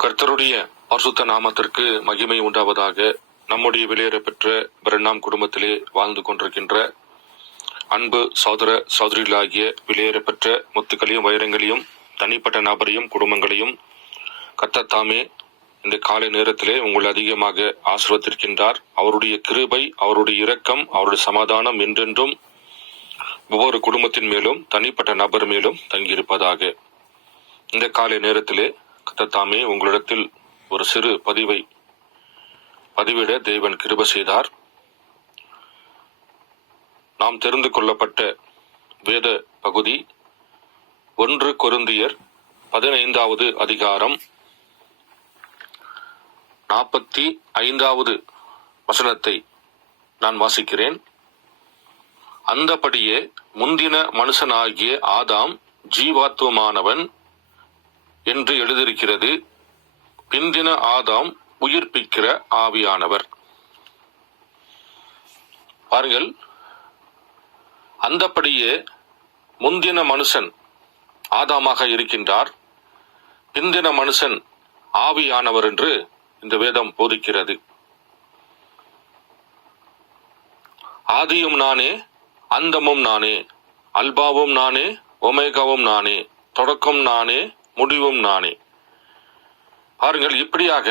கர்த்தருடைய பரிசுத்த நாமத்திற்கு மகிமை உண்டாவதாக. நம்முடைய வெளியேற பெற்ற பிரண்ணாம் குடும்பத்திலே வாழ்ந்து கொண்டிருக்கின்ற அன்பு சகோதர சகோதரிகளாகிய வெளியேற பெற்ற முத்துக்களையும் வைரங்களையும் தனிப்பட்ட நபரையும் குடும்பங்களையும் கர்த்தர் தாமே இந்த காலை நேரத்திலே உங்களை அதிகமாக ஆசீர்வதிக்கின்றார். அவருடைய கிருபை, அவருடைய இரக்கம், அவருடைய சமாதானம் என்றென்றும் ஒவ்வொரு குடும்பத்தின் மேலும் தனிப்பட்ட நபர் மேலும் தங்கியிருப்பதாக. இந்த காலை நேரத்திலே கர்த்தர் தாமே உங்களிடத்தில் ஒரு சிறு பதிவிட தேவன் கிருபை செய்தார். நாம் தெரிந்து கொள்ளப்பட்ட வேத பகுதி 1 கொரிந்தியர் 15வது அதிகாரம் 45வது வசனத்தை நான் வாசிக்கிறேன். அந்தபடியே முந்தின மனுஷனாகிய ஆதாம் ஜீவாத்துவமானவன் என்று எழுதியிருக்கிறது, பிந்தின ஆதாம் உயிர்ப்பிக்கிற ஆவியானவர். பாருங்கள், அந்தபடியே முந்தின மனுஷன் ஆதாமாக இருக்கின்றார், பிந்தின மனுஷன் ஆவியானவர் என்று இந்த வேதம் போதிக்கிறது. ஆதியும் நானே, அந்தமும் நானே, அல்பாவும் நானே, ஒமேகாவும் நானே, தொடக்கம் நானே, முடிவும் நானே. பாருங்கள், இப்படியாக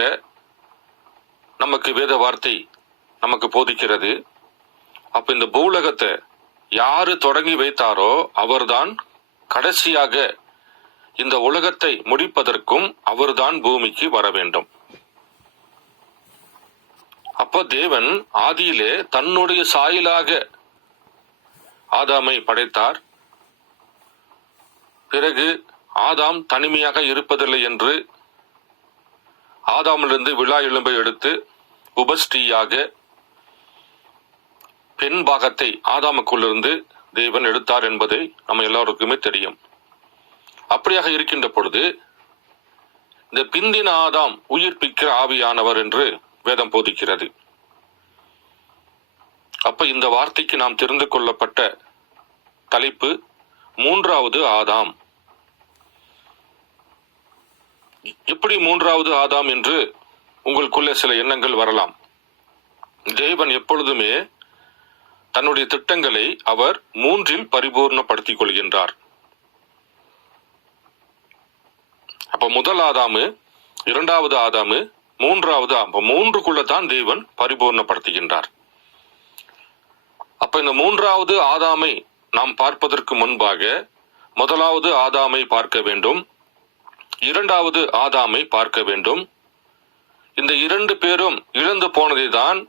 நமக்கு வேத வார்த்தை நமக்கு போதிக்கிறது. அப்ப இந்த பூலகத்தை யாரு தொடங்கி வைத்தாரோ அவர்தான் கடைசியாக இந்த உலகத்தை முடிப்பதற்கும் அவர்தான் பூமிக்கு வர வேண்டும். அப்போ தேவன் ஆதியிலே தன்னுடைய சாயலாக ஆதாமை படைத்தார். பிறகு ஆதாம் தனிமையாக இருப்பதில்லை என்று ஆதாமிலிருந்து விழா எலும்பை எடுத்து உபஸ்ரீயாக பெண் பாகத்தை ஆதாமுக்குள்ளிருந்து தேவன் எடுத்தார் என்பதை நம்ம எல்லாருக்குமே தெரியும். அப்படியாக இருக்கின்ற பொழுது இந்த பிந்தின ஆதாம் உயிர்ப்பிக்கிற ஆவியானவர் என்று வேதம் போதிக்கிறது. அப்ப இந்த வார்த்தைக்கு நாம் தெரிந்து கொள்ளப்பட்ட தலைப்பு 3வது ஆதாம். எப்படி 3வது ஆதாம் என்று உங்களுக்குள்ளே சில எண்ணங்கள் வரலாம். தேவன் எப்பொழுதுமே தன்னுடைய திட்டங்களை அவர் 3இல் பரிபூர்ணப்படுத்திக் கொள்கின்றார். அப்ப முதல் ஆதாமு, 2வது ஆதாமு, 3வது 3க்குள்ள தான் தேவன் பரிபூர்ணப்படுத்துகின்றார். அப்ப இந்த 3வது ஆதாமை நாம் பார்ப்பதற்கு முன்பாக முதலாவது ஆதாமை பார்க்க வேண்டும், 2வது ஆதாமை பார்க்க வேண்டும். இந்த 2 பேரும் இழந்து போனதை தான்,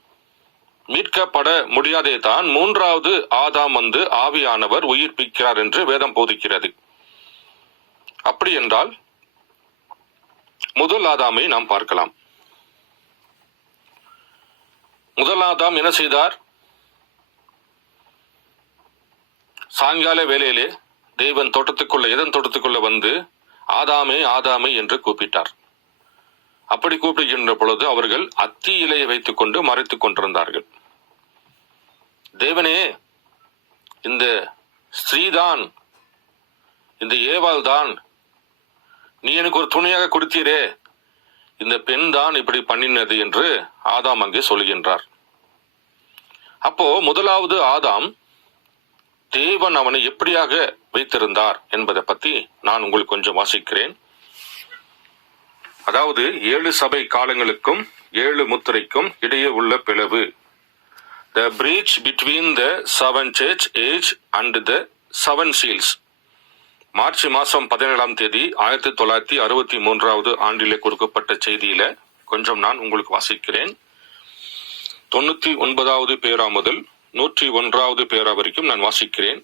மீட்கப்பட முடியாதே தான் 3வது ஆதாம் வந்து ஆவியானவர் உயிர்ப்பிக்கிறார் என்று வேதம் போதிக்கிறது. அப்படி என்றால் முதல் ஆதாமை நாம் பார்க்கலாம். முதல் ஆதாம் என்ன செய்தார்? சாயங்கால வேளையிலே தேவன் எதன் தோட்டத்துக்குள்ள வந்து ஆதாமே ஆதாமே என்று கூப்பிட்டார். அப்படி கூப்பிடுகின்ற பொழுது அவர்கள் அத்தி இலையை வைத்துக் கொண்டு மறைத்துக் கொண்டிருந்தார்கள். தேவனே, இந்த ஸ்திரீதான், இந்த ஏவாள் தான், நீ எனக்கு ஒரு துணையாக கொடுத்தீரே, இந்த பெண் தான் இப்படி பண்ணினது என்று ஆதாம் அங்கே சொல்கின்றார். அப்போ முதலாவது ஆதாம் தேவன் அவனை எப்படியாக வைத்திருந்தார் என்பதை பத்தி நான் உங்களுக்கு கொஞ்சம் வாசிக்கிறேன். அதாவது 7 சபை காலங்களுக்கும் 7 முத்திரைக்கும் இடையே உள்ள பிளவு, the breach between the 7 church age and the 7 seals. March மாசம் 17ஆம் தேதி 1963வது ஆண்டிலே கொடுக்கப்பட்ட செய்தியில கொஞ்சம் நான் உங்களுக்கு வாசிக்கிறேன். 99வது பேரா முதல் 101வது பேரா வரைக்கும் நான் வாசிக்கிறேன்.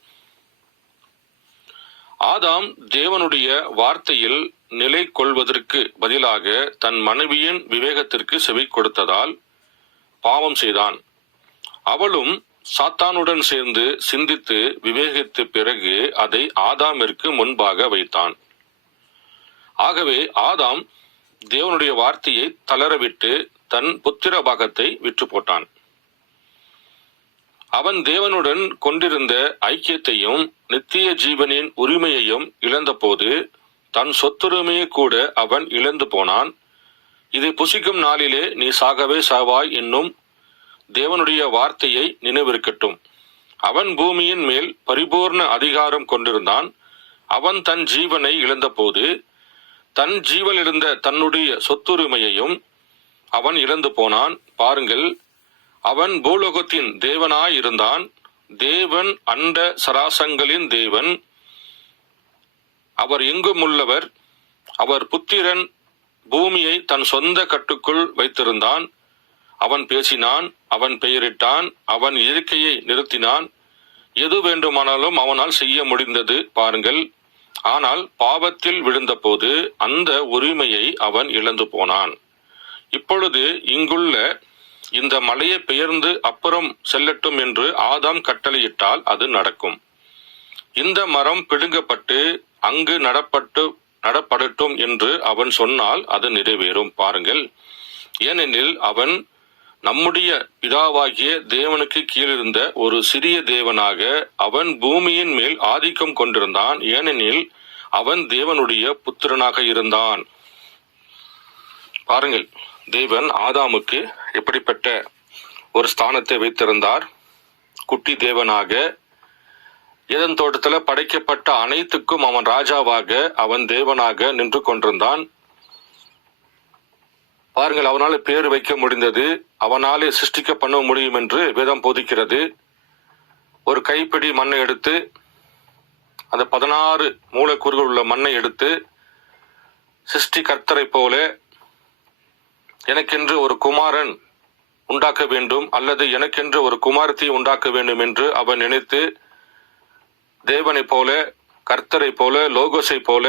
ஆதாம் தேவனுடைய வார்த்தையில் நிலை கொள்வதற்கு பதிலாக தன் மனைவியின் விவேகத்திற்கு செவி கொடுத்ததால் பாவம் செய்தான். அவளும் சாத்தானுடன் சேர்ந்து சிந்தித்து விவேகித்த பிறகு அதை ஆதாமிற்கு முன்பாக வைத்தான். ஆகவே ஆதாம் தேவனுடைய வார்த்தையை தளரவிட்டு தன் புத்திர பாகத்தை விற்று போட்டான். அவன் தேவனுடன் கொண்டிருந்த ஐக்கியத்தையும் நித்திய ஜீவனின் உரிமையையும் இழந்தபோது தன் சொத்துரிமையை கூட அவன் இழந்து போனான். இது புசிக்கும் நாளிலே நீ சாகவே சாவாய் என்னும் தேவனுடைய வார்த்தையை நினைவிருக்கட்டும். அவன் பூமியின் மேல் பரிபூர்ண அதிகாரம் கொண்டிருந்தான். அவன் தன் ஜீவனை இழந்தபோது தன் ஜீவன் இருந்த தன்னுடைய சொத்துரிமையையும் அவன் இழந்து போனான். பாருங்கள், அவன் பூலோகத்தின் தேவனாயிருந்தான். தேவன் அண்ட சராசங்களின் தேவன். அவர் எங்குமுள்ளவர். அவர் புத்திரன் பூமியை தன் சொந்த கட்டுக்குள் வைத்திருந்தான். அவன் பேசினான், அவன் பெயரிட்டான், அவன் இயற்கையை நிறுத்தினான். எது வேண்டுமானாலும் அவனால் செய்ய முடிந்தது. பாருங்கள், ஆனால் பாவத்தில் விழுந்தபோது அந்த உரிமையை அவன் இழந்து போனான். இப்பொழுது இங்குள்ள இந்த மலையை பெயர்ந்து அப்புறம் செல்லட்டும் என்று ஆதாம் கட்டளையிட்டால் அது நடக்கும். இந்த மரம் பிடுங்கப்பட்டு அங்கு நடப்படட்டும் என்று அவன் சொன்னால் அது நிறைவேறும். பாருங்கள், ஏனெனில் அவன் நம்முடைய பிதாவாகிய தேவனுக்கு கீழிருந்த ஒரு சிறிய தேவனாக அவன் பூமியின் மேல் ஆதிக்கம் கொண்டிருந்தான். ஏனெனில் அவன் தேவனுடைய புத்திரனாக இருந்தான். பாருங்கள், தேவன் ஆதாமுக்கு எப்படிப்பட்ட ஒரு ஸ்தானத்தை வைத்திருந்தார். குட்டி தேவனாக ஏதேன் தோட்டத்துல படைக்கப்பட்ட அனைத்துக்கும் அவன் ராஜாவாக, அவன் தேவனாக நின்று கொண்டிருந்தான். பாருங்கள், அவனால பேர் வைக்க முடிந்தது, அவனாலே சிருஷ்டிக்க பண்ண முடியும் என்று வேதம் போதிக்கிறது. ஒரு கைப்பிடி மண்ணை எடுத்து, அந்த 16 மூலக்கூறுகள் உள்ள மண்ணை எடுத்து, சிருஷ்டி கர்த்தரை போல எனக்கென்று ஒரு குமாரன் உண்டாக்க வேண்டும் அல்லது எனக்கென்று ஒரு குமாரத்தை உண்டாக்க வேண்டும் என்று அவன் நினைத்து, தேவனை போல, கர்த்தரை போல, லோகோஸை போல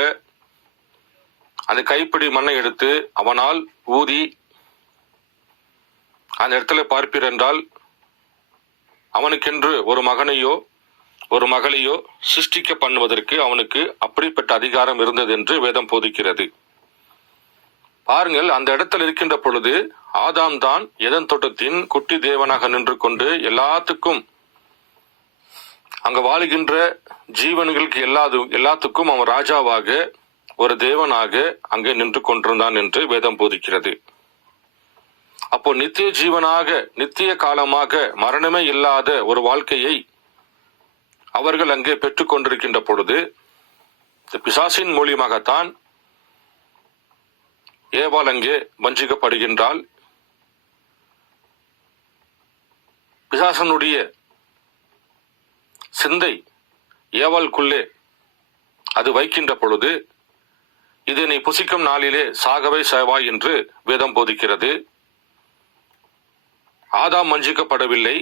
அந்த கைப்பிடி மண்ணை எடுத்து அவனால் ஊதி அந்த இடத்துல பார்ப்பீர் என்றால் அவனுக்கென்று ஒரு மகனையோ ஒரு மகளையோ சிருஷ்டிக்க பண்ணுவதற்கு அவனுக்கு அப்படிப்பட்ட அதிகாரம் இருந்தது என்று வேதம் போதிக்கிறது. பாருங்கள், அந்த இடத்தில் இருக்கின்ற பொழுது ஆதாம் தான் ஏதேன் தோட்டத்தின் குட்டி தேவனாக நின்று கொண்டு எல்லாத்துக்கும், அங்க வாழுகின்ற ஜீவன்களுக்கு எல்லாத்துக்கும் அவன் ராஜாவாக, ஒரு தேவனாக அங்கே நின்று கொண்டிருந்தான் என்று வேதம் போதிக்கிறது. அப்போ நித்திய ஜீவனாக, நித்திய காலமாக, மரணமே இல்லாத ஒரு வாழ்க்கையை அவர்கள் அங்கே பெற்றுக் கொண்டிருக்கின்ற பொழுது பிசாசின் மூலியமாகத்தான் ஏவாள் அங்கே வஞ்சிக்கப்படுகின்றாள். பிசாசனுடைய சிந்தை ஏவாளுக்குள்ளே அது வைக்கின்ற பொழுது இது நீ புசிக்கும் நாளிலே சாகவே சாவாய் என்று வேதம் போதிக்கிறது. ஆதாம் வஞ்சிக்கப்படவில்லை,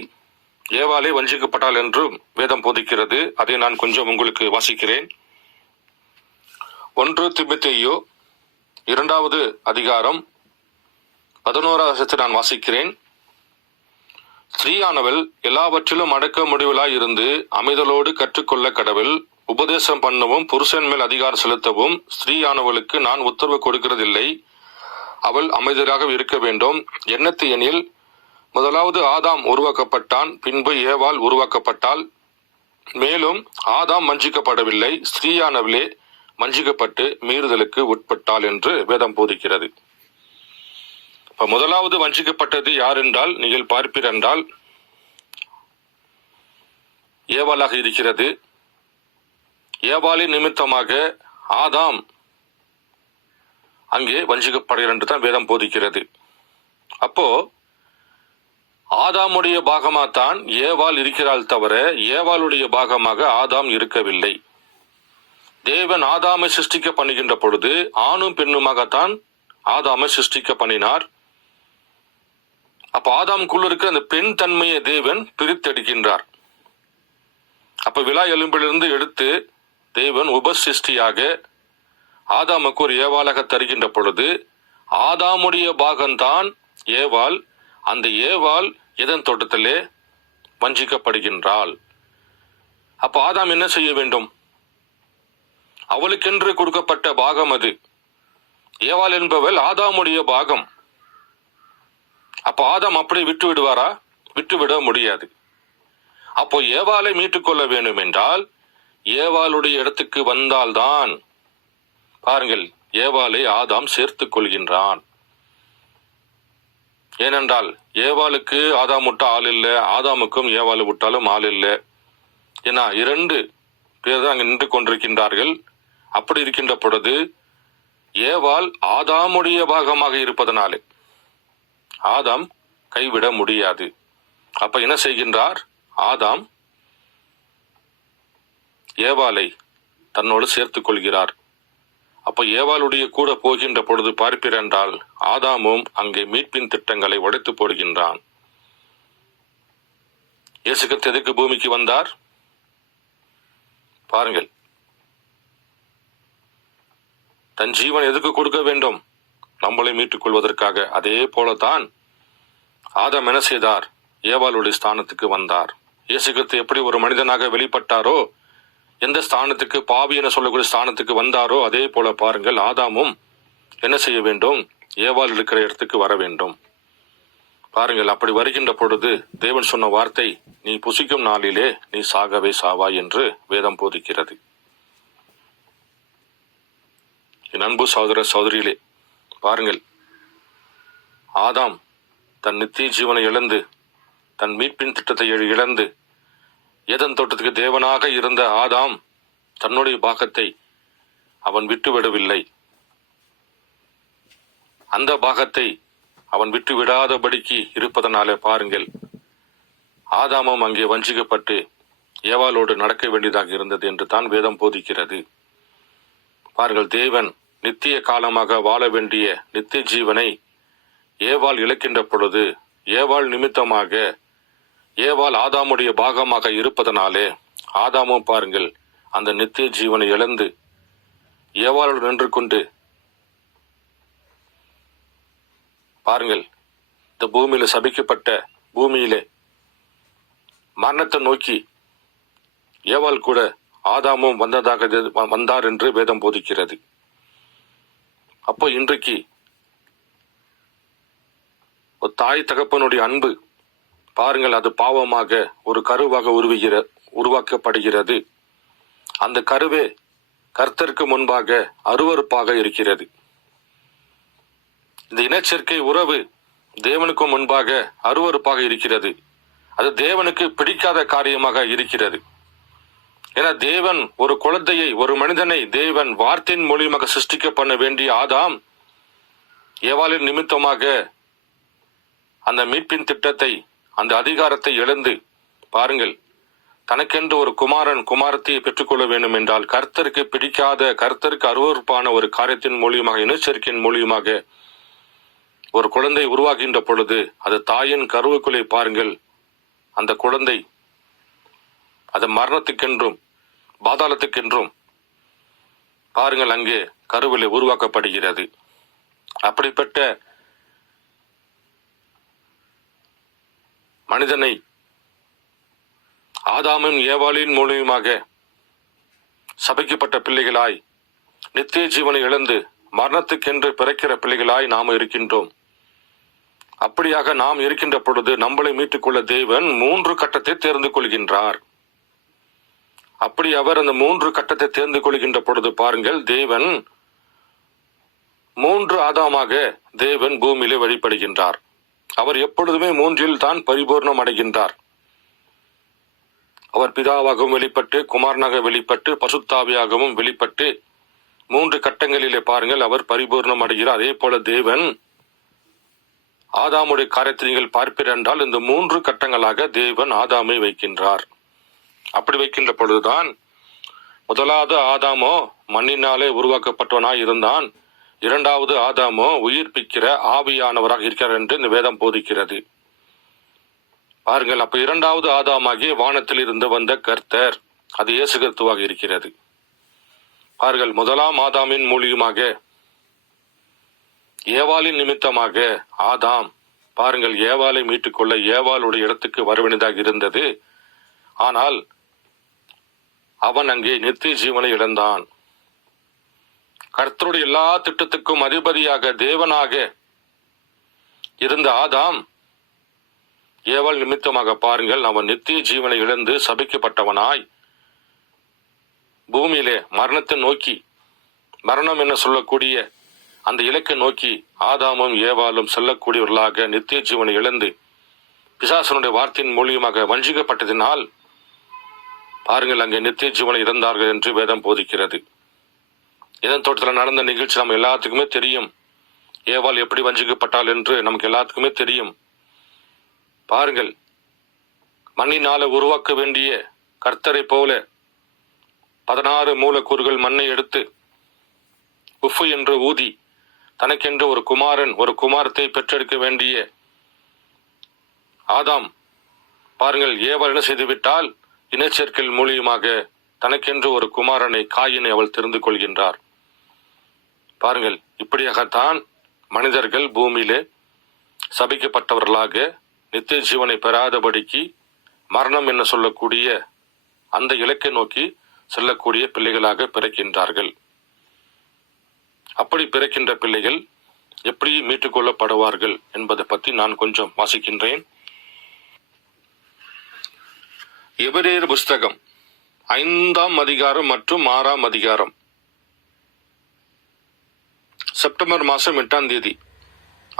ஏவாளே வஞ்சிக்கப்பட்டாள் என்றும் வேதம் போதிக்கிறது. அதை நான் கொஞ்சம் உங்களுக்கு வாசிக்கிறேன். 1 தீமோத்தேயு 2வது அதிகாரம் 11வது வசனத்தை நான் வாசிக்கிறேன். ஸ்திரீயானவள் எல்லாவற்றிலும் அடக்க முடிவுளாய் இருந்து அமைதலோடு கற்றுக்கொள்ள கடவுள். உபதேசம் பண்ணவும் புருஷன் மேல் அதிகாரம் செலுத்தவும் ஸ்திரீயானவளுக்கு நான் உத்தரவு கொடுக்கிறதில்லை. அவள் அமைதலாக இருக்க வேண்டும். எண்ணத்து எனில் முதலாவது ஆதாம் உருவாக்கப்பட்டான், பின்பு ஏவாள் உருவாக்கப்பட்டாள். மேலும் ஆதாம் வஞ்சிக்கப்படவில்லை, ஸ்திரீயானவளே வஞ்சிக்கப்பட்டு மீறுதலுக்கு உட்பட்டாள் என்று வேதம் போதிக்கிறது. இப்ப முதலாவது வஞ்சிக்கப்பட்டது யார் என்றால் நீங்கள் பார்ப்பீர் என்றால் ஏவாளாக இருக்கிறது. ஏவாளின் நிமித்தமாக ஆதாம் அங்கே வஞ்சிக்கப்படுகிறார் என்று தான் வேதம் போதிக்கிறது. அப்போ ஆதாமுடைய பாகமாகத்தான் ஏவாள் இருக்கிறாள் தவிர ஏவாளுடைய பாகமாக ஆதாம் இருக்கவில்லை. தேவன் ஆதாமை சிருஷ்டிக்க பண்ணுகின்ற பொழுது ஆணும் பெண்ணுமாகத்தான் ஆதாமை சிருஷ்டிக்க பண்ணினார். அப்ப ஆதாமுக்குள்ள இருக்கிற அந்த பெண் தன்மையை தேவன் பிரித்தெடுக்கின்றார். அப்ப விலா எலும்பிலிருந்து எடுத்து தேவன் உபசிருஷ்டியாக ஆதாமுக்கு ஒரு ஏவாளாக தருகின்ற பொழுது ஆதாமுடைய பாகம்தான் ஏவாள். அந்த ஏவாள் ஏதேன் தோட்டத்திலே வஞ்சிக்கப்படுகின்றாள். அப்ப ஆதாம் என்ன செய்ய வேண்டும்? அவளுக்கென்று கொடுக்கப்பட்ட பாகம் அது. ஏவாள் என்பவள் ஆதாமுடைய பாகம். அப்ப ஆதாம் அப்படி விட்டு விடுவாரா? விட்டுவிட முடியாது. அப்போ ஏவாளை மீட்டுக்கொள்ள வேண்டும் என்றால் ஏவாளுடைய இடத்துக்கு வந்தால்தான், பாருங்கள், ஏவாளை ஆதாம் சேர்த்துக் கொள்கின்றான். ஏனென்றால் ஏவாளுக்கு ஆதாம் விட்ட ஆள் இல்லை, ஆதாமுக்கும் ஏவாளு விட்டாலும் ஆள் இல்லை. ஏன்னா 2 பேர் தான் அங்கு நின்று கொண்டிருக்கின்றார்கள். அப்படி இருக்கின்ற பொழுது ஏவாள் ஆதாமுடைய பாகமாக இருப்பதனாலே ஆதாம் கைவிட முடியாது. அப்ப என்ன செய்கின்றார்? ஆதாம் ஏவாளை தன்னோடு சேர்த்துக் கொள்கிறார். அப்ப ஏவாளுடைய கூட போகின்ற பொழுது பார்ப்பீர் என்றால் ஆதாமும் அங்கே மீட்பின் திட்டங்களை உடைத்து போடுகின்றான். இயேசு கிறிஸ்து எதுக்கு பூமிக்கு வந்தார் பாருங்கள். தன் ஜீவன் எதுக்கு கொடுக்க வேண்டும்? நம்மளை மீட்டுக் கொள்வதற்காக. அதே போலதான் ஆதாம் என்ன செய்தார்? ஏவாளுடைய ஸ்தானத்துக்கு வந்தார். இயேசு கிறிஸ்து எப்படி ஒரு மனிதனாக வெளிப்பட்டாரோ, எந்த ஸ்தானத்துக்கு, பாவி என சொல்லக்கூடிய ஸ்தானத்துக்கு வந்தாரோ, அதே போல பாருங்கள் ஆதாமும் என்ன செய்ய வேண்டும்? ஏவாள் இருக்கிற இடத்துக்கு வர வேண்டும். பாருங்கள், அப்படி வருகின்ற பொழுது தேவன் சொன்ன வார்த்தை, நீ புசிக்கும் நாளிலே நீ சாகவே சாவாய் என்று வேதம் போதிக்கிறது. என் அன்பு சகோதர சகோதரியிலே பாருங்கள், ஆதாம் தன் நித்திய ஜீவனை இழந்து, தன் மீட்பின் திட்டத்தை இழந்து, ஏதேன் தோட்டத்துக்கு தேவனாக இருந்த ஆதாம் தன்னுடைய பாகத்தை அவன் விட்டுவிடவில்லை. அந்த பாகத்தை அவன் விட்டு விடாதபடிக்கு இருப்பதனாலே பாருங்கள், ஆதாமும் அங்கே வஞ்சிக்கப்பட்டு ஏவாளோடு நடக்க வேண்டியதாக இருந்தது என்று தான் வேதம் போதிக்கிறது. பாருங்கள், தேவன் நித்திய காலமாக வாழ வேண்டிய நித்திய ஜீவனை ஏவாள் இழக்கின்ற பொழுது, ஏவாள் நிமித்தமாக, ஏவாள் ஆதாமுடைய பாகமாக இருப்பதனாலே ஆதாமும் பாருங்கள் அந்த நித்திய ஜீவனை இழந்து ஏவாளோடு நின்று கொண்டு பாருங்கள் இந்த பூமியில சபிக்கப்பட்ட பூமியிலே மரணத்தை நோக்கி ஏவாள் கூட ஆதாமும் வந்தார் என்று வேதம் போதிக்கிறது. அப்போ இன்றைக்கு ஒரு தாய் தகப்பனுடைய அன்பு பாருங்கள், அது பாவமாக ஒரு கருவாக உருவாக்கப்படுகிறது. அந்த கருவே கர்த்தருக்கு முன்பாக அருவருப்பாக இருக்கிறது. இந்த இனச்சேர்க்கை உறவு தேவனுக்கு முன்பாக அருவருப்பாக இருக்கிறது. அது தேவனுக்கு பிடிக்காத காரியமாக இருக்கிறது. ஏன்னா தேவன் ஒரு குழந்தையை, ஒரு மனிதனை தேவன் வார்த்தையின் மூலியமாக சிருஷ்டிக்க பண்ண வேண்டிய ஆதாம் ஏவாளின் நிமித்தமாக அந்த மீட்பின் திட்டத்தை, அந்த அதிகாரத்தை இழந்து பாருங்கள் தனக்கென்று ஒரு குமாரத்தியை பெற்றுக்கொள்ள வேண்டும் என்றால் கர்த்தருக்கு பிடிக்காத, கர்த்தருக்கு அருவருப்பான ஒரு காரியத்தின் மூலியமாக, இனச்சேர்க்கையின் மூலியமாக ஒரு குழந்தை உருவாகின்ற பொழுது அது தாயின் கருவுக்குள்ளே பாருங்கள் அந்த குழந்தை அது மரணத்துக்கென்றும் பாதாளத்துக்கென்றும் பாருங்கள் அங்கே கருவிலே உருவாக்கப்படுகிறது. அப்படிப்பட்ட மனிதனை ஆதாமின் ஏவாளின் மூலியமாக சபிக்கப்பட்ட பிள்ளைகளாய், நித்திய ஜீவனை இழந்து மரணத்துக்கென்று பிறக்கிற பிள்ளைகளாய் நாம் இருக்கின்றோம். அப்படியாக நாம் இருக்கின்ற பொழுது நம்மளை மீட்டுக்கொள்ள தேவன் 3 கட்டத்தை தேர்ந்து கொள்கின்றார். அப்படி அவர் அந்த 3 கட்டத்தை தேர்ந்து கொள்கின்ற பொழுது பாருங்கள், தேவன் 3 ஆதாமாக தேவன் பூமியிலே வழிபடுகின்றார். அவர் எப்பொழுதுமே 3இல் தான் பரிபூர்ணம் அடைகின்றார். அவர் பிதாவாகவும் வெளிப்பட்டு, குமாரனாக வெளிப்பட்டு, பசுத்தாவியாகவும் வெளிப்பட்டு 3 கட்டங்களிலே பாருங்கள் அவர் பரிபூர்ணம் அடைகிறார். அதே போல தேவன் ஆதாமுடைய காரியத்தை நீங்கள் பார்ப்பீர் என்றால் இந்த 3 கட்டங்களாக தேவன் ஆதாமை வைக்கின்றார். அப்படி வைக்கின்ற பொழுதுதான் முதலாவது ஆதாமோ மண்ணினாலே உருவாக்கப்பட்டவனாய் இருந்தான். 2வது ஆதாமோ உயிர்ப்பிக்கிற ஆவியானவராக இருக்கிறார் என்று இந்த வேதம் போதிக்கிறது. பாருங்கள், அப்ப 2வது ஆதாமாகி வானத்தில் இருந்து வந்த கர்த்தர், அது இயேசு கிறிஸ்துவாக இருக்கிறது. பாருங்கள், முதலாம் ஆதாமின் மூலியமாக ஏவாளின் நிமித்தமாக ஆதாம் பாருங்கள் ஏவாளை மீட்டுக்கொள்ள ஏவாளுடைய இடத்துக்கு வரவேண்டியதாக இருந்தது. ஆனால் அவன் அங்கே நித்திய ஜீவனை இழந்தான். கர்த்தருடைய எல்லா திட்டத்துக்கும் அதிபதியாக தேவனாக இருந்த ஆதாம் ஏவாள் நிமித்தமாக பாருங்கள் அவன் நித்திய ஜீவனை இழந்து சபிக்கப்பட்டவனாய் பூமியிலே மரணத்தை நோக்கி, மரணம் என்ன சொல்லக்கூடிய அந்த இலக்கை நோக்கி ஆதாமும் ஏவாளும் செல்லக்கூடியவர்களாக நித்திய ஜீவனை இழந்து பிசாசனுடைய வார்த்தையின் மூலியமாக வஞ்சிக்கப்பட்டதினால் பாருங்கள், அங்கே நித்திய ஜீவனை இறந்தார்கள் என்று வேதம் போதிக்கிறது. இதன் தோட்டத்தில் நடந்த நிகழ்ச்சி நம்ம எல்லாத்துக்குமே தெரியும். ஏவாள் எப்படி வஞ்சிக்கப்பட்டாள் என்று நமக்கு எல்லாத்துக்குமே தெரியும். பாருங்கள், மண்ணினால உருவாக்க வேண்டிய கர்த்தரை போல 16 மூலக்கூறுகள் மண்ணை எடுத்து உஃபு என்று ஊதி தனக்கென்று ஒரு குமாரன் ஒரு குமாரத்தை பெற்றெடுக்க வேண்டிய ஆதாம், பாருங்கள், ஏவாள் என்ன செய்துவிட்டால் இனச்சேர்க்கையின் மூலியமாக தனக்கென்று ஒரு குமாரனை காயினை அவள் தெரிந்து கொள்கின்றார். பாருங்கள், இப்படியாகத்தான் மனிதர்கள் பூமியிலே சபிக்கப்பட்டவர்களாக நித்திய ஜீவனை பெறாதபடிக்கு மரணம் என்ன சொல்லக்கூடிய அந்த இலக்கை நோக்கி செல்லக்கூடிய பிள்ளைகளாக பிறக்கின்றார்கள். அப்படி பிறக்கின்ற பிள்ளைகள் எப்படி மீட்டுக் கொள்ளப்படுவார்கள் என்பதை பற்றி நான் கொஞ்சம் வாசிக்கின்றேன். எபிரேயர் புஸ்தகம் 5ஆம் அதிகாரம் மற்றும் 6ஆம் அதிகாரம், செப்டம்பர் மாதம் 8ஆம் தேதி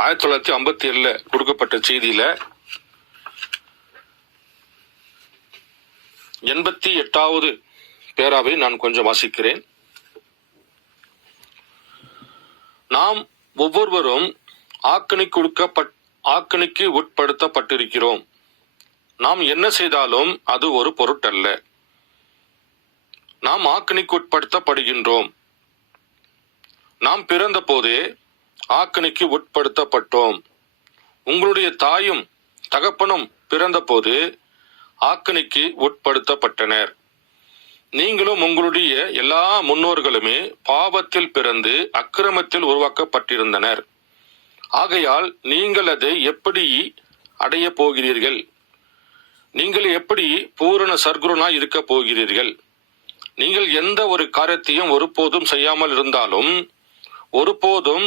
1957 கொடுக்கப்பட்ட செய்தியில 88வது பேராவை நான் கொஞ்சம் வாசிக்கிறேன். நாம் ஒவ்வொருவரும் ஆக்கினைக்கு உட்படுத்தப்பட்டிருக்கிறோம். நாம் என்ன செய்தாலும் அது ஒரு பொருட்டல்ல. நாம் ஆக்கினைக்கு உட்படுத்தப்படுகின்றோம். நாம் பிறந்த போதே ஆக்கினைக்கு உட்படுத்தப்பட்டோம். உங்களுடைய தாயும் தகப்பனும் பிறந்த போது ஆக்கினைக்கு உட்படுத்தப்பட்டனர். நீங்களும் உங்களுடைய எல்லா முன்னோர்களுமே பாவத்தில் பிறந்து அக்கிரமத்தில் உருவாக்கப்பட்டிருந்தனர். ஆகையால் நீங்கள் அதை எப்படி அடைய போகிறீர்கள்? நீங்கள் எப்படி பூரண சர்க்குணனாய் இருக்க போகிறீர்கள்? நீங்கள் எந்த ஒரு காரியத்தையும் ஒருபோதும் செய்யாமல் இருந்தாலும், ஒருபோதும்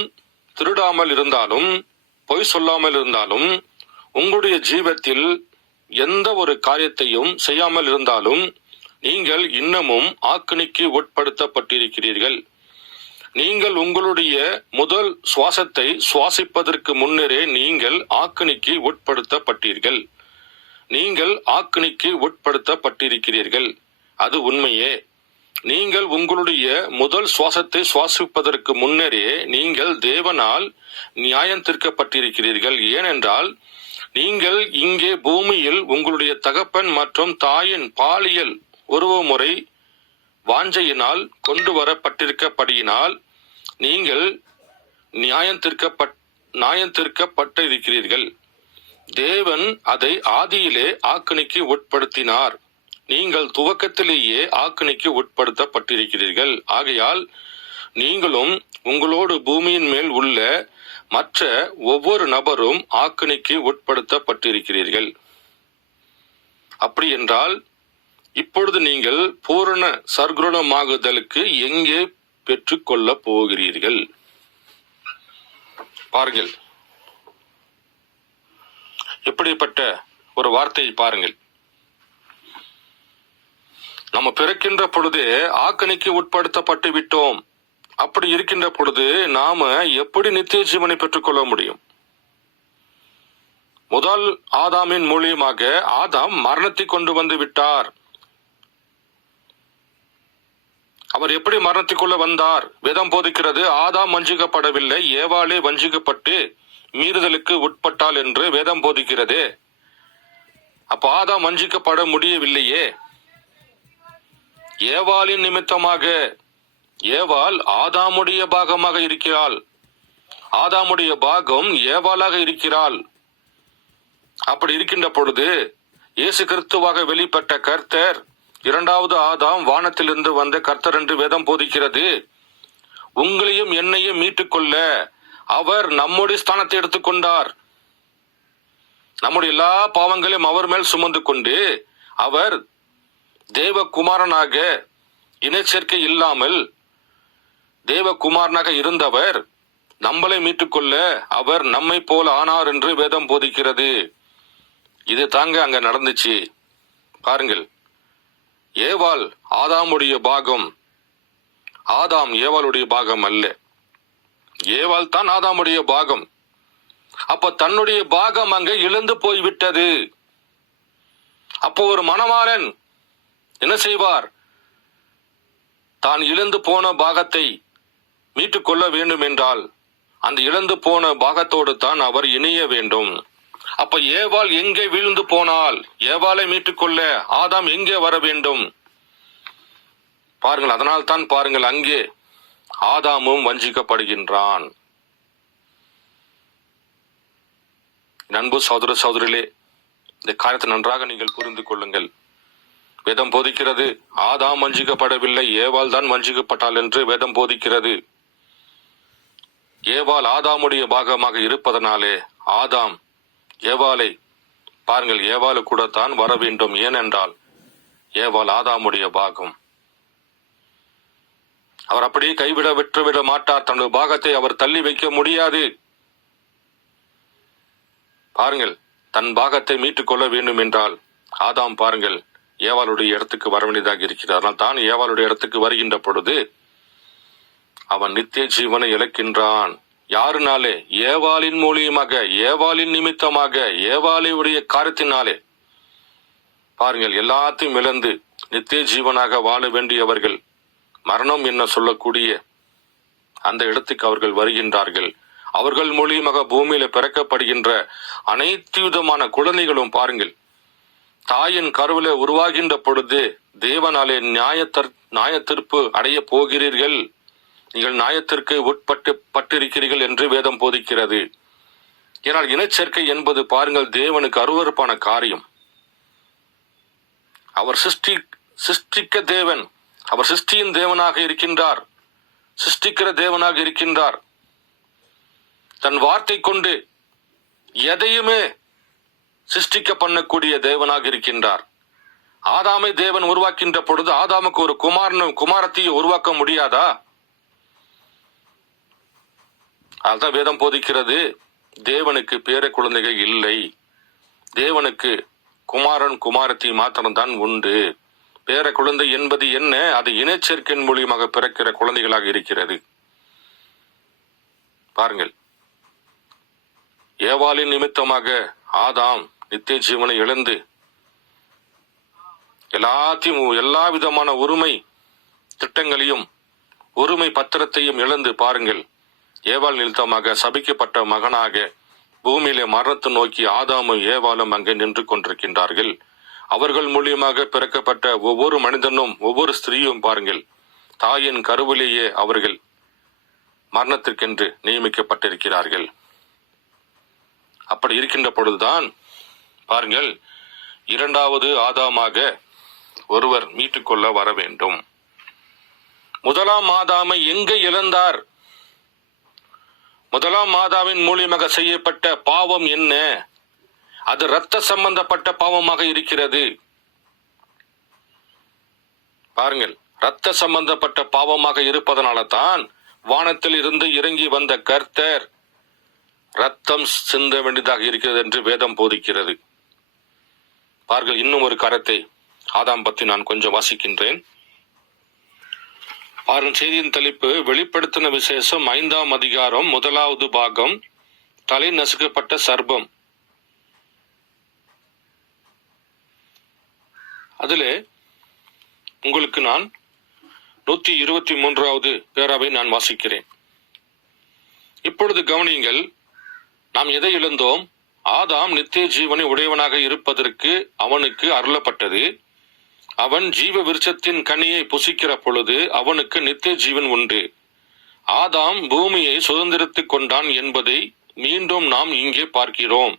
திருடாமல் இருந்தாலும், பொய் சொல்லாமல் இருந்தாலும், உங்களுடைய ஜீவத்தில் எந்த ஒரு காரியத்தையும் செய்யாமல் இருந்தாலும் நீங்கள் இன்னமும் ஆக்கினைக்கு உட்படுத்தப்பட்டிருக்கிறீர்கள். நீங்கள் உங்களுடைய முதல் சுவாசத்தை சுவாசிப்பதற்கு முன்னரே நீங்கள் ஆக்கினைக்கு உட்படுத்தப்பட்டீர்கள். நீங்கள் ஆக்கினைக்கு உட்படுத்தப்பட்டிருக்கிறீர்கள். அது உண்மையே. நீங்கள் உங்களுடைய முதல் சுவாசத்தை சுவாசிப்பதற்கு முன்னரே நீங்கள் தேவனால் நியாயம் தீர்க்கப்பட்டிருக்கிறீர்கள். ஏனென்றால் நீங்கள் இங்கே பூமியில் உங்களுடைய தகப்பன் மற்றும் தாயின் பாலியல் உறவுமுறை வாஞ்சையினால் கொண்டு வரப்பட்டிருக்கப்படியினால் நீங்கள் நியாயம் தீர்க்கப்பட்டிருக்கிறீர்கள். தேவன் அதை ஆதியிலே ஆக்கினைக்கு உட்படுத்தினார். நீங்கள் துவக்கத்திலேயே ஆக்கினைக்கு உட்படுத்தப்பட்டிருக்கிறீர்கள். ஆகையால் நீங்களும் உங்களோடு பூமியின் மேல் உள்ள மற்ற ஒவ்வொரு நபரும் ஆக்கினைக்கு உட்படுத்தப்பட்டிருக்கிறீர்கள். அப்படி என்றால் இப்பொழுது நீங்கள் பூரண சர்க்குணமாகுதலுக்கு எங்கே பெற்றுக்கொள்ள போகிறீர்கள்? பாருங்கள், எப்படிப்பட்ட ஒரு வார்த்தையை பாருங்கள். நம்ம பிறக்கின்ற பொழுதே ஆக்கினைக்கு உட்படுத்தப்பட்டு விட்டோம். அப்படி இருக்கின்ற பொழுது நாம எப்படி நித்திய ஜீவனை பெற்றுக்கொள்ள முடியும்? முதல் ஆதாமின் மூலியமாக ஆதாம் மரணத்தை கொண்டு வந்து விட்டார். அவர் எப்படி மரணத்துக்குள்ள வந்தார்? வேதம் போதிக்கிறது, ஆதாம் வஞ்சிக்கப்படவில்லை, ஏவாளே வஞ்சிக்கப்பட்டு மீறுதலுக்கு உட்பட்டாள் என்று வேதம் போதிக்கிறது. அப்ப ஆதாம் வஞ்சிக்கப்பட முடியவில்லையே. ஏவாளின் நிமித்தமாக ஏவாள் ஆதாமுடைய பாகமாக இருக்கிறாள். ஆதாமுடைய பாகம் ஏவாளாக இருக்கிறாள். அப்படி இருக்கின்ற பொழுது இயேசு கிறிஸ்துவாக வெளிப்பட்ட கர்த்தர், 2வது ஆதாம், வானத்திலிருந்து வந்த கர்த்தர் என்று வேதம் போதிக்கிறது. உங்களையும் என்னையும் மீட்டுக்கொள்ள அவர் நம்முடைய ஸ்தானத்தை எடுத்துக்கொண்டார். நம்முடைய எல்லா பாவங்களையும் அவர் மேல் சுமந்து கொண்டு அவர் தேவகுமாரனாக இனச்சேர்க்கை இல்லாமல் தேவகுமாரனாக இருந்தவர் நம்மளை மீட்டுக்கொள்ள அவர் நம்மை போல ஆனார் என்று வேதம் போதிக்கிறது. இது தாங்க அங்க நடந்துச்சு. பாருங்கள், ஏவாள் ஆதாமுடைய பாகம், ஆதாம் ஏவாளுடைய பாகம் அல்ல. ஏவாள் தான் ஆதாமுடைய பாகம். அப்ப தன்னுடைய பாகம் அங்க இழந்து போய்விட்டது. அப்போ ஒரு மணவாளன் என்ன செய்வார்? தான் இழந்து போன பாகத்தை மீட்டுக் கொள்ள வேண்டும் என்றால் அந்த இழந்து போன பாகத்தோடு தான் அவர் இணைய வேண்டும். அப்ப ஏவாள் எங்கே வீழ்ந்து போனால் ஏவாளை மீட்டுக்கொள்ள ஆதாம் எங்கே வர வேண்டும்? பாருங்கள், அதனால் தான் பாருங்கள், அங்கே ஆதாமும் வஞ்சிக்கப்படுகின்றான். அன்பு சகோதர சகோதரிகளே, இந்த காரியத்தை நன்றாக நீங்கள் புரிந்து கொள்ளுங்கள். வேதம் போதிக்கிறது ஆதாம் வஞ்சிக்கப்படவில்லை, ஏவாள் தான் வஞ்சிக்கப்பட்டாள் என்று வேதம் போதிக்கிறது. ஏவாள் ஆதாமுடைய பாகமாக இருப்பதனாலே ஆதாம் ஏவாளை பாருங்கள், ஏவாளு கூட தான் வர வேண்டும். ஏனென்றால் ஏவாள் ஆதாமுடைய பாகம். அவர் அப்படியே கைவிட விட்டுவிட மாட்டார். தன்னுடைய பாகத்தை அவர் தள்ளி வைக்க முடியாது. பாருங்கள், தன் பாகத்தை மீட்டுக் கொள்ள வேண்டும் என்றால் ஆதாம் பாருங்கள் ஏவாளுடைய இடத்துக்கு வர வேண்டியதாக இருக்கிறார். ஆனால் தான் ஏவாளுடைய இடத்துக்கு வருகின்ற பொழுது அவன் நித்திய ஜீவனை இழக்கின்றான். யாருனாலே? ஏவாளின் மூலியமாக, ஏவாளின் நிமித்தமாக, ஏவாளுடைய காரியத்தினாலே. பாருங்கள், எல்லாத்தையும் இழந்து நித்திய ஜீவனாக வாழ வேண்டியவர்கள் மரணம் என்ன சொல்லக்கூடிய அந்த இடத்துக்கு அவர்கள் வருகின்றார்கள். அவர்கள் மூலியமாக பூமியில பிறக்கப்படுகின்ற அனைத்து விதமான குழந்தைகளும் பாருங்கள், தாயின் கருவில உருவாகின்ற பொழுது தேவனாலே நியாயத்தீர்ப்பு அடைய போகிறீர்கள், நீங்கள் நியாயத்திற்கு உட்பட்டிருக்கிறீர்கள் என்று வேதம் போதிக்கிறது. ஏனால் இனச்சேர்க்கை என்பது பாருங்கள் தேவனுக்கு அருவருப்பான காரியம். அவர் சிருஷ்டிக்க தேவன், அவர் சிருஷ்டியின் தேவனாக இருக்கின்றார், சிருஷ்டிக்கிற தேவனாக இருக்கின்றார். தன் வார்த்தை கொண்டு எதையுமே சிருஷ்டிக்க பண்ணக்கூடிய தேவனாக இருக்கின்றார். ஆதாமை தேவன் உருவாக்கின்ற பொழுது ஆதாமுக்கு ஒரு குமாரத்தையை உருவாக்க முடியாதா? அதுதான் வேதம் போதிக்கிறது, தேவனுக்கு பேர குழந்தைகள் இல்லை, தேவனுக்கு குமாரன் குமாரத்தி மாத்திரம்தான் உண்டு. பேர குழந்தை என்பது என்ன? அது இனச்சேர்க்கையின் மூலியமாக பிறக்கிற குழந்தைகளாக இருக்கிறது. பாருங்கள், ஏவாளின் நிமித்தமாக ஆதாம் நித்திய ஜீவனை இழந்து எல்லா விதமான உரிமை திட்டங்களையும் உரிமை பத்திரத்தையும் இழந்து பாருங்கள் ஏவாள் நிமித்தமாக சபிக்கப்பட்ட மகனாக பூமியிலே மரணத்தை நோக்கி ஆதாமும் ஏவாளும் அங்கே நின்று கொண்டிருக்கின்றார்கள். அவர்கள் மூலியமாக பிறக்கப்பட்ட ஒவ்வொரு மனிதனும் ஒவ்வொரு ஸ்திரீயும் பாருங்கள் தாயின் கருவிலேயே அவர்கள் மரணத்திற்கென்று நியமிக்கப்பட்டிருக்கிறார்கள். அப்படி இருக்கின்ற பொழுதுதான் பாருங்கள் இரண்டாவது ஆதாமாக ஒருவர் மீட்டுக்கொள்ள வர வேண்டும். முதலாம் ஆதாமை எங்கே இழந்தார்? முதலாம் ஆதாமின் மூலியமாக செய்யப்பட்ட பாவம் என்ன? அது இரத்த சம்பந்தப்பட்ட பாவமாக இருக்கிறது. பாருங்கள், இரத்த சம்பந்தப்பட்ட பாவமாக இருப்பதனால தான் வானத்தில் இருந்து இறங்கி வந்த கர்த்தர் ரத்தம் சிந்த வேண்டியதாக இருக்கிறது என்று வேதம் போதிக்கிறது. பாருங்கள், இன்னும் ஒரு கரத்தை ஆதாம் பற்றி நான் கொஞ்சம் வாசிக்கின்றேன். பாருங்கள், செய்தியின் தலைப்பு வெளிப்படுத்தின விசேஷம் 5ஆம் அதிகாரம் 1வது பாகம், தலை நசுக்கப்பட்ட சர்ப்பம். அதிலே உங்களுக்கு நான் 123வது பேராவை நான் வாசிக்கிறேன். இப்பொழுது கவனியுங்கள், நாம் எதை இழந்தோம்? ஆதாம் நித்திய ஜீவனை உடையவனாக இருப்பதற்கு அவனுக்கு அருளப்பட்டது. அவன் ஜீவ விருட்சத்தின் கனியை புசிக்கிற பொழுது அவனுக்கு நித்திய ஜீவன் உண்டு. ஆதாம் பூமியை சுதந்திரித்துக் கொண்டான் என்பதை மீண்டும் நாம் இங்கே பார்க்கிறோம்.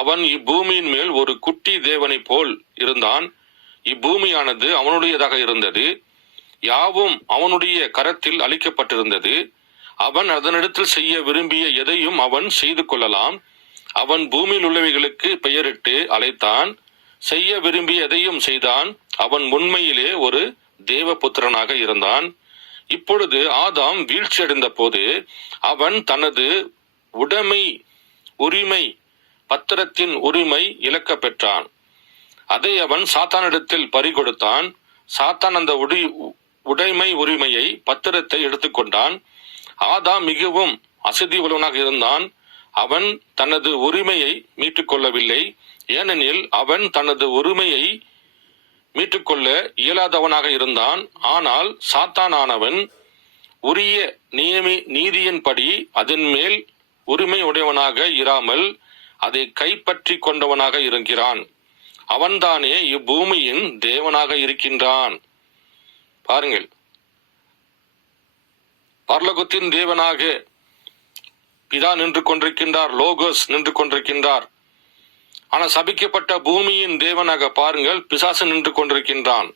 அவன் இப்பூமியின் மேல் ஒரு குட்டி தேவனை போல் இருந்தான். இப்பூமியானது அவனுடையதாக இருந்தது, யாவும் அவனுடைய கரத்தில் அளிக்கப்பட்டிருந்தது. அவன் அதனிடத்தில் செய்ய விரும்பிய எதையும் அவன் செய்து கொள்ளலாம். அவன் பூமியில் உள்ளவைகளுக்கு பெயரிட்டு அழைத்தான், செய்ய விரும்பிய எதையும் செய்தான். அவன் உண்மையிலே ஒரு தேவபுத்திரனாக இருந்தான். இப்பொழுது ஆதாம் வீழ்ச்சி அடைந்த போது அவன் தனது உரிமை பத்திரத்தின் உரிமை இழக்க பெற்றான். அதை அவன் சாத்தானிடத்தில் பறிகொடுத்தான். சாத்தான் அந்த உடைமை உரிமையை பத்திரத்தை எடுத்துக்கொண்டான். ஆதாம் மிகவும் அசதி உள்ளவனாக இருந்தான். அவன் தனது உரிமையை மீட்டுக் கொள்ளவில்லை. ஏனெனில் அவன் தனது உரிமையை மீட்டுக்கொள்ள இயலாதவனாக இருந்தான். ஆனால் சாத்தானானவன் உரிய நீதியின்படி அதன் மேல் உரிமை உடையவனாக இராமல் அதை கைப்பற்றி கொண்டவனாக இருக்கிறான். அவன்தானே இப்பூமியின் தேவனாக இருக்கின்றான். பாருங்கள், பரலோகத்தின் தேவனாக பிதா நின்று கொண்டிருக்கின்றார், லோகோஸ் நின்று கொண்டிருக்கின்றார். ஆனால் சபிக்கப்பட்ட பூமியின் தேவனாக பாருங்கள், பிசாசு நின்று கொண்டிருக்கின்றான்.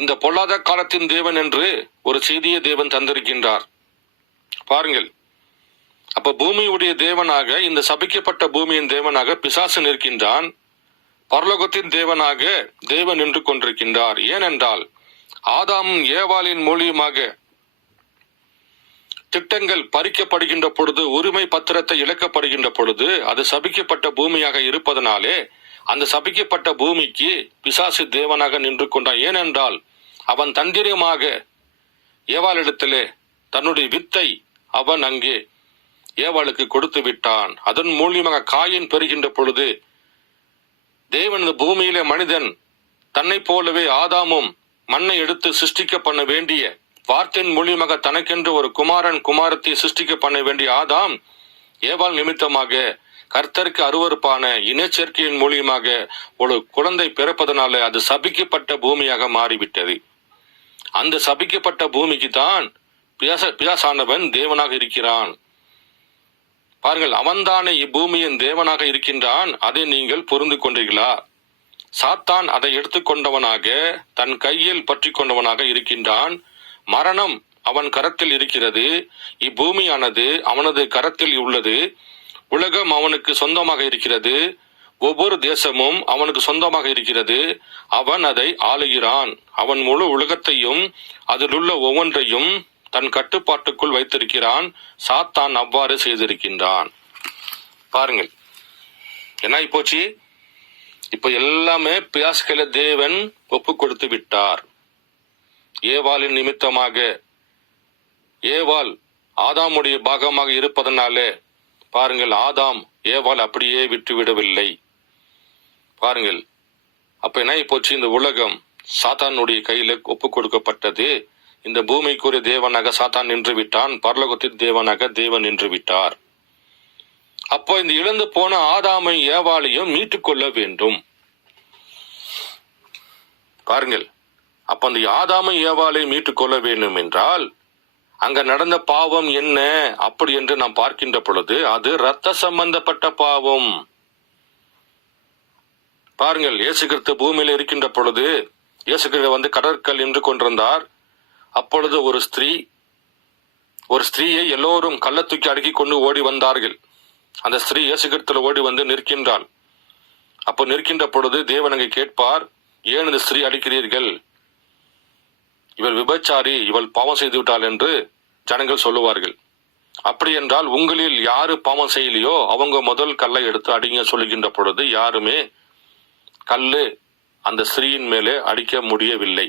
இந்த பொல்லாத காலத்தின் தேவன் என்று ஒரு செய்தியை தேவன் தந்திருக்கின்றார். பாருங்கள், அப்ப பூமியுடைய தேவனாக, இந்த சபிக்கப்பட்ட பூமியின் தேவனாக பிசாசு நிற்கின்றான். பரலோகத்தின் தேவனாக தேவன் நின்று கொண்டிருக்கின்றார். ஏனென்றால் ஆதாம் ஏவாளின் மூலியமாக திட்டங்கள் பறிக்கப்படுகின்ற பொழுது, உரிமை பத்திரத்தை இழக்கப்படுகின்ற பொழுது, அது சபிக்கப்பட்ட பூமியாக இருப்பதனாலே அந்த சபிக்கப்பட்ட பூமிக்கு பிசாசு தேவனாக நின்று கொண்டான். ஏனென்றால் அவன் தந்திரமாக ஏவாளிடத்திலே தன்னுடைய வித்தை அவன் அங்கே ஏவாளுக்கு கொடுத்து விட்டான். அதன் மூலியமாக காயின் பெறுகின்ற பொழுது தேவன் இந்த பூமியிலே மனிதன் தன்னை போலவே ஆதாமும் மண்ணை எடுத்து சிருஷ்டிக்க பண்ண வேண்டிய வார்த்தையின் மூலியமாக தனக்கென்று ஒரு குமாரத்தை சிருஷ்டிக்க பண்ண வேண்டிய ஆதாம் ஏவாள் நிமித்தமாக கர்த்தருக்கு அருவருப்பான இனச்சேர்க்கையின் மூலியமாக ஒரு குழந்தை பிறப்பதனால அது சபிக்கப்பட்ட பூமியாக மாறிவிட்டது. அந்த சபிக்கப்பட்ட பூமிக்கு தான் பிசாசானவன் தேவனாக இருக்கிறான். பாருங்கள், அவன்தானே இப்பூமியின் தேவனாக இருக்கின்றான். அதை நீங்கள் புரிந்து கொண்டீர்களா? சாத்தான் அதை எடுத்துக்கொண்டவனாக தன் கையில் பற்றி கொண்டவனாக இருக்கின்றான். மரணம் அவன் கரத்தில் இருக்கிறது. இப்பூமியானது அவனது கரத்தில் உள்ளது. உலகம் அவனுக்கு சொந்தமாக இருக்கிறது. ஒவ்வொரு தேசமும் அவனுக்கு சொந்தமாக இருக்கிறது. அவன் அதை ஆளுகிறான். அவன் முழு உலகத்தையும் அதிலுள்ள ஒவ்வொன்றையும் தன் கட்டுப்பாட்டுக்குள் வைத்திருக்கிறான். சாத்தான் அவ்வாறு செய்திருக்கின்றான். பாருங்கள், என்ன போச்சு? இப்ப எல்லாமே பிசாசுகளை தேவன் ஒப்பு கொடுத்து விட்டார். ஏவாளின் நிமித்தமாக, ஏவாள் ஆதாமுடைய பாகமாக இருப்பதனாலே பாருங்கள், ஆதாம் ஏவாள் அப்படியே விட்டுவிடவில்லை. பாருங்கள், அப்ப என்ன போச்சு? இந்த உலகம் சாத்தானுடைய கையில ஒப்பு கொடுக்கப்பட்டது. இந்த பூமிக்குரிய தேவனாக சாத்தான் நின்று விட்டான். பரலோகத்தின் தேவனாக தேவன் நின்று விட்டார். அப்போ இந்த இழந்து போன ஆதாமை ஏவாளையும் மீட்டுக் கொள்ள வேண்டும். பாருங்கள், அப்ப அந்த ஆதாமை ஏவாளை மீட்டுக் கொள்ள வேண்டும் என்றால் அங்க நடந்த பாவம் என்ன அப்படி என்று நாம் பார்க்கின்ற பொழுது அது இரத்த சம்பந்தப்பட்ட பாவம். பாருங்கள், இயேசு கிறிஸ்து பூமியில் இருக்கின்ற பொழுது இயேசு கிறிஸ்து கடற்கல் நின்று கொண்டிருந்தார். அப்பொழுது ஒரு ஸ்திரீயை எல்லோரும் கள்ள தூக்கி அடுக்கி கொண்டு ஓடி வந்தார்கள். அந்த ஸ்திரீ இயேசு கிறிஸ்துல ஓடி வந்து நிற்கின்றாள். அப்போ நிற்கின்ற பொழுது தேவன் அங்கே கேட்பார், ஏன் இந்த ஸ்திரீ அடிக்கிறீர்கள்? இவள் விபச்சாரி, இவள் பாவம் செய்து விட்டாள் என்று ஜனங்கள் சொல்லுவார்கள். அப்படி என்றால் உங்களில் யாரு பாவம் செய்யலையோ அவங்க முதல் கல்லை எடுத்து அடிங்க சொல்லுகின்ற பொழுது யாருமே கல்லு அந்த ஸ்திரீயின் மேலே அடிக்க முடியவில்லை.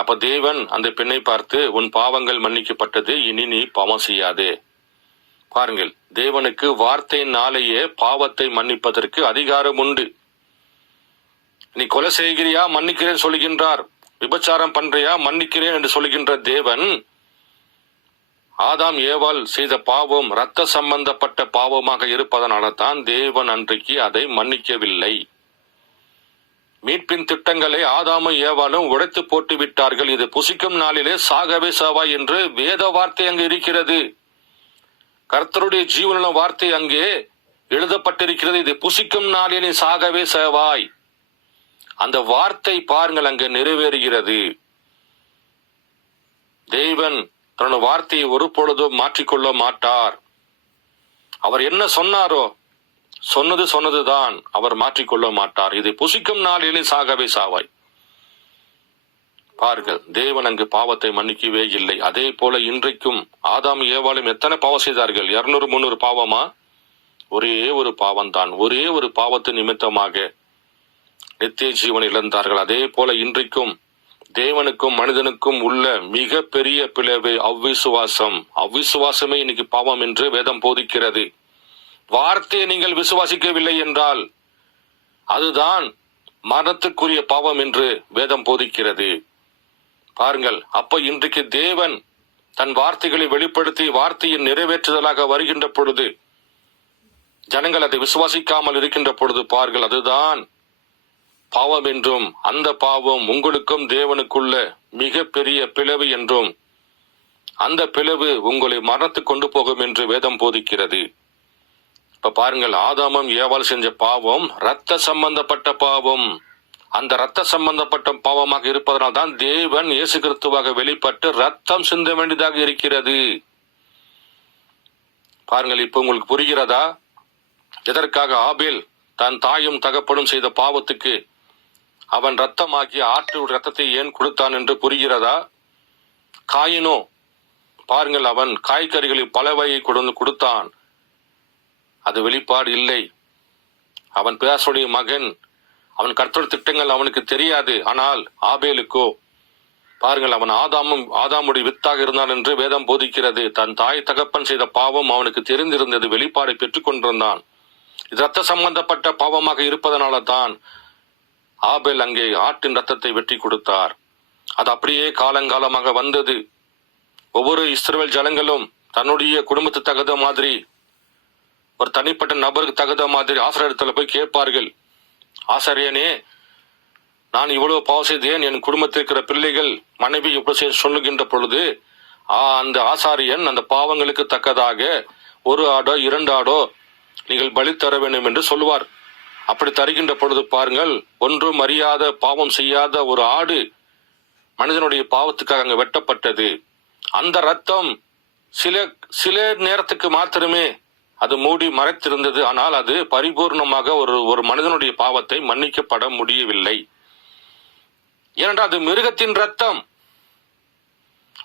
அப்ப தேவன் அந்த பெண்ணை பார்த்து, உன் பாவங்கள் மன்னிக்கப்பட்டது, இனி நீ பாவம் செய்யாதே. பாருங்கள், தேவனுக்கு வார்த்தையினாலேயே பாவத்தை மன்னிப்பதற்கு அதிகாரம் உண்டு. நீ கொலை செய்கிறியா, மன்னிக்கிறேன் சொல்லுகின்றார். விபச்சாரம் பண்றியா, மன்னிக்கிறேன் என்று சொல்லுகின்ற தேவன் ஆதாம் ஏவாள் செய்த பாவம் இரத்த சம்பந்தப்பட்ட பாவமாக இருப்பதனால தான் தேவன் அன்றைக்கு அதை மன்னிக்கவில்லை. மீட்பின் திட்டங்களை ஆதாமும் ஏவாளும் உடைத்து போட்டு விட்டார்கள். இது புசிக்கும் நாளிலே சாகவே சாவாய் என்று வேத வார்த்தை அங்கு இருக்கிறது. கர்த்தருடைய ஜீவனுள்ள வார்த்தை அங்கே எழுதப்பட்டிருக்கிறது. இது புசிக்கும் நாளிலே சாகவே சாவாய். அந்த வார்த்தை பாருங்கள் அங்கு நிறைவேறுகிறது. தேவன் தன்னுடைய வார்த்தையை ஒரு பொழுதும் மாற்றிக்கொள்ள மாட்டார். அவர் என்ன சொன்னாரோ சொன்னதுதான், அவர் மாற்றிக்கொள்ள மாட்டார். இதை புசிக்கும் நாளிலே சாகவே சாவாய். பாருங்கள், தேவன் அங்கு பாவத்தை மன்னிக்கவே இல்லை. அதே போல இன்றைக்கும் ஆதாம் ஏவாளும் எத்தனை பாவம் செய்தார்கள்? 200-300 பாவமா? ஒரே ஒரு பாவம் தான். ஒரே ஒரு பாவத்தின் நிமித்தமாக நித்திய ஜீவன் இழந்தார்கள். அதே போல இன்றைக்கும் தேவனுக்கும் மனிதனுக்கும் உள்ள மிக பெரிய பிளவு அவ்விசுவாசம். அவ்விசுவாசமே இன்னைக்கு பாவம் என்று வேதம் போதிக்கிறது. வார்த்தையை நீங்கள் விசுவாசிக்கவில்லை என்றால் அதுதான் மரணத்துக்குரிய பாவம் என்று வேதம் போதிக்கிறது. பாருங்கள், அப்ப இன்றைக்கு தேவன் தன் வார்த்தைகளை வெளிப்படுத்தி வார்த்தையின் நிறைவேற்றுதலாக வருகின்ற பொழுது ஜனங்கள் அதை விசுவாசிக்காமல் இருக்கின்ற பொழுது பாருங்கள், அதுதான் பாவம் என்றும் அந்த பாவம் உங்களுக்கும் தேவனுக்குள்ள மிக பெரிய பிளவு என்றும் அந்த பிளவு உங்களை மரணத்துக்கு கொண்டு போகும் என்று வேதம் போதிக்கிறது. இப்ப பாருங்கள், ஆதாமும் ஏவாள் செஞ்ச பாவம் இரத்த சம்பந்தப்பட்ட பாவம். அந்த இரத்த சம்பந்தப்பட்ட பாவமாக இருப்பதனால் தான் தேவன் இயேசு கிறிஸ்துவாக வெளிப்பட்டு ரத்தம் சிந்த வேண்டியதாக இருக்கிறது. பாருங்கள், இப்ப உங்களுக்கு புரிகிறதா எதற்காக ஆபேல் தன் தாயும் தகப்பனும் செய்த பாவத்துக்கு அவன் ரத்தமாக்கி ஆட்டு ரத்தத்தை ஏன் கொடுத்தான் என்று புரிகிறதா? காயினோ பாருங்கள், அவன் காய்கறிகளை பல வகை கொடுத்தான், அது வெளிப்பாடு இல்லை. அவன் பிதாசுடைய மகன், அவன் கர்த்தருடைய திட்டங்கள் அவனுக்கு தெரியாது. ஆனால் ஆபேலுக்கோ பாருங்கள், அவன் ஆதாமுடைய வித்தாக இருந்தான் என்று வேதம் போதிக்கிறது. தன் தாய் தகப்பன் செய்த பாவம் அவனுக்கு தெரிந்திருந்தது, வெளிப்பாடை பெற்றுக் கொண்டிருந்தான். இது ரத்த சம்பந்தப்பட்ட பாவமாக இருப்பதனால தான் ஆபேல் அங்கே ஆட்டின் ரத்தத்தை வெட்டி கொடுத்தார். அது அப்படியே காலங்காலமாக வந்தது. ஒவ்வொரு இஸ்ரவேல் ஜனங்களும் தன்னுடைய குடும்பத்துக்கு தகுந்த மாதிரி, ஒரு தனிப்பட்ட நபருக்கு தகுந்த மாதிரி ஆசாரியத்துல போய் கேட்பார்கள், ஆசாரியனே, நான் இவ்வளவு பாவம் செய்தேன், என் குடும்பத்தில் இருக்கிற பிள்ளைகள் மனைவி இப்படி சொல்லுகின்ற பொழுது அந்த ஆசாரியன் அந்த பாவங்களுக்கு தக்கதாக 1 ஆடோ 2 ஆடோ நீங்கள் பலி தர வேண்டும் என்று சொல்லுவார். அப்படி தருகின்ற பொழுது பாருங்கள், ஒன்றும் அறியாத பாவம் செய்யாத ஒரு ஆடு மனிதனுடைய பாவத்துக்காக அங்கு வெட்டப்பட்டது. அந்த ரத்தம் சில நேரத்துக்கு மாத்திரமே அது மூடி மறைத்திருந்தது. ஆனால் அது பரிபூர்ணமாக ஒரு மனிதனுடைய பாவத்தை மன்னிக்கப்பட முடியவில்லை. ஏனென்றால் அது மிருகத்தின் ரத்தம்.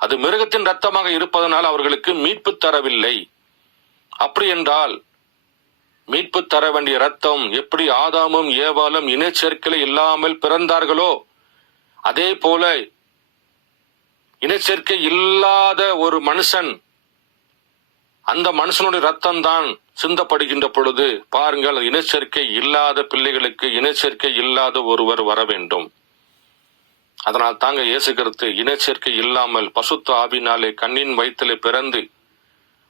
அது மிருகத்தின் ரத்தமாக இருப்பதனால் அவர்களுக்கு மீட்பு தரவில்லை. அப்படி என்றால் மீட்பு தர வேண்டிய ரத்தம் எப்படி ஆதாமும் ஏவாளும் இனச்சேர்க்கை இல்லாமல் பிறந்தார்களோ அதே போல இனச்சேர்க்கை இல்லாத ஒரு மனுஷன், அந்த மனுஷனுடைய ரத்தம் தான் சிந்தப்படுகின்ற பொழுது பாருங்கள், இனச்சேர்க்கை இல்லாத பிள்ளைகளுக்கு இனச்சேர்க்கை இல்லாத ஒருவர் வர வேண்டும். அதனால் தாங்க இயேசு கிறிஸ்து இனச்சேர்க்கை இல்லாமல் பசுத்த ஆவினாலே கண்ணின் வயிற்றிலே பிறந்து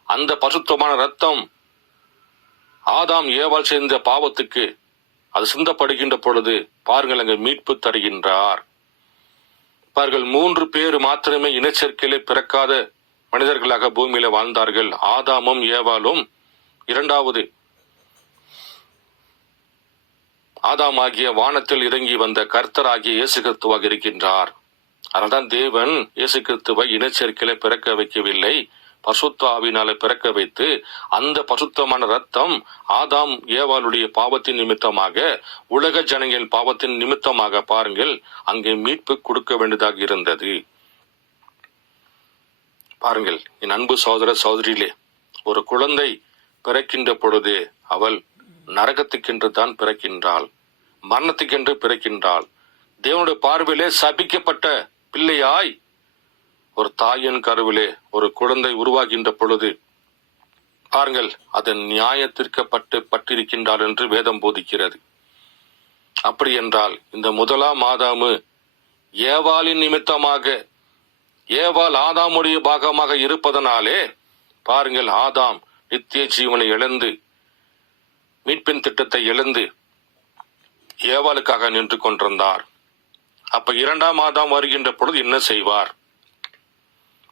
அந்த பசுத்தமான ரத்தம் ஆதாம் ஏவாள் செய்த பாவத்துக்கு அது சிந்தப்படுகின்ற பொழுது பாருங்கள், அங்கு மீட்பு தருகின்றார். பாருங்கள், 3 பேர் மாத்திரமே இனச்சேர்க்கையிலே பிறக்காத மனிதர்களாக பூமியில வாழ்ந்தார்கள், ஆதாமும் ஏவாளும். 2வது ஆதாம் ஆகிய வானத்தில் இறங்கி வந்த கர்த்தராகிய இயேசு கிறிஸ்துவாக இருக்கின்றார். அதனால்தான் தேவன் இயேசு கிறிஸ்துவை இனச்சேர்க்கையிலே பிறக்க வைக்கவில்லை, பசுத்த ஆவினால பிறக்க வைத்து அந்த பசுத்தமான ரத்தம் ஆதாம் ஏவாளுடைய பாவத்தின் நிமித்தமாக, உலக ஜனங்களின் பாவத்தின் நிமித்தமாக பாருங்கள் அங்கே மீட்பு கொடுக்க வேண்டியதாக இருந்தது. பாருங்கள், என் அன்பு சகோதர சகோதரியிலே, ஒரு குழந்தை பிறக்கின்ற பொழுது அவள் நரகத்துக்கென்று தான் பிறக்கின்றாள், மரணத்துக்கென்று பிறக்கின்றாள். தேவனுடைய பார்வையிலே சபிக்கப்பட்ட பிள்ளையாய் ஒரு தாயின் கருவிலே ஒரு குழந்தை உருவாகின்ற பொழுது பாருங்கள், அதன் நியாயத்திற்கு பட்டிருக்கின்றாள் என்று வேதம் போதிக்கிறது. அப்படி என்றால் இந்த முதலாம் ஆதாமு ஏவாளின் நிமித்தமாக, ஏவாள் ஆதாமுடைய பாகமாக இருப்பதனாலே பாருங்கள், ஆதாம் நித்திய ஜீவனை இழந்து மீட்பின் திட்டத்தை இழந்து ஏவாளுக்காக நின்று கொண்டிருந்தார். அப்ப 2ஆம் ஆதாம் வருகின்ற பொழுது என்ன செய்வார்?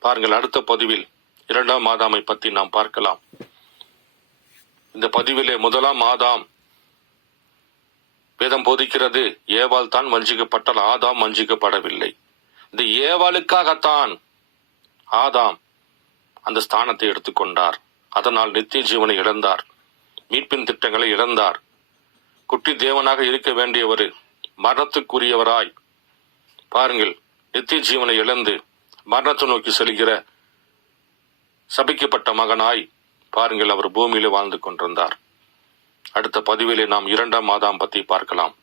பாருங்கள், அடுத்த பதிவில் 2ஆம் ஆதாமை பற்றி நாம் பார்க்கலாம். இந்த பதிவிலே 1ஆம் ஆதாம் வேதம் போதிக்கிறது, ஏவாள் தான் வஞ்சிக்கப்பட்டால் ஆதாம் வஞ்சிக்கப்படவில்லை. இந்த ஏவாளுக்காகத்தான் ஆதாம் அந்த ஸ்தானத்தை எடுத்துக்கொண்டார். அதனால் நித்திய ஜீவனை இழந்தார், மீட்பின் திட்டங்களை இழந்தார். குட்டி தேவனாக இருக்க வேண்டியவர் மரணத்துக்குரியவராய் பாருங்கள் நித்திய ஜீவனை இழந்து மரணத்தை நோக்கி செல்கிற சபிக்கப்பட்ட மகனாய் பாருங்கள் அவர் பூமியிலே வாழ்ந்து கொண்டிருந்தார். அடுத்த பதிவிலே நாம் 2ஆம் ஆதாம் பற்றி பார்க்கலாம்.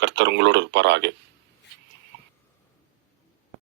கர்த்தர் உங்களோடு இருப்பாராக.